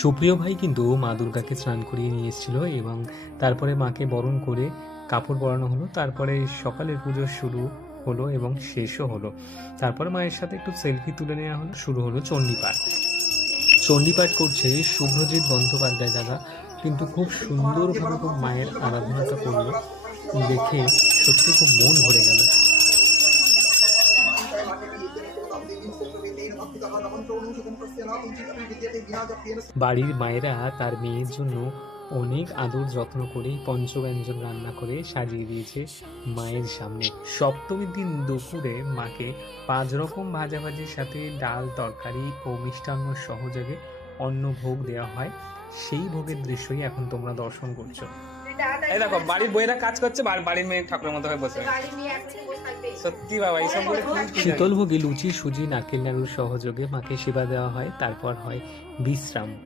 সুপ্রিয় ভাই কিন্তু মা দুর্গাকে স্নান করিয়ে নিয়ে এসেছিল এবং তারপরে মাকে বরণ করে কাপড় পরানো হলো। তারপরে সকালের পুজো শুরু হলো এবং শেষও হলো। তারপরে মায়ের সাথে একটু সেলফি তুলে নেওয়া হলো। শুরু হলো চণ্ডীপাঠ। চণ্ডীপাঠ করছে শুভ্রজিৎ বন্দ্যোপাধ্যায় দাদা, কিন্তু খুব সুন্দরভাবে খুব মায়ের আরাধনাটা করলো, দেখে সত্যি খুব মন ভরে গেল। বাড়ির মায়েরা তার মেয়ের জন্য অনেক আদর যত্ন করে পঞ্চব্যঞ্জন রান্না করে সাজিয়ে দিয়েছে মায়ের সামনে। সপ্তমীর দিন দুপুরে মাকে 5 রকম ভাজাভাজির সাথে ডাল, তরকারি ও মিষ্টান্ন সহযোগে অন্ন ভোগ দেওয়া হয়। সেই ভোগের দৃশ্যই এখন তোমরা দর্শন করছো। এই দেখো বাড়ির বইয়েরা কাজ করছে, বাড়ির মেয়ে ঠাকুরের মতো হয়ে বসে। সত্যি বাবা, এইসব শীতল ভোগে লুচি, সুজি, নারকেল নাড়ুর সহযোগে মাকে সেবা দেওয়া হয়। তারপর হয় বিশ্রাম।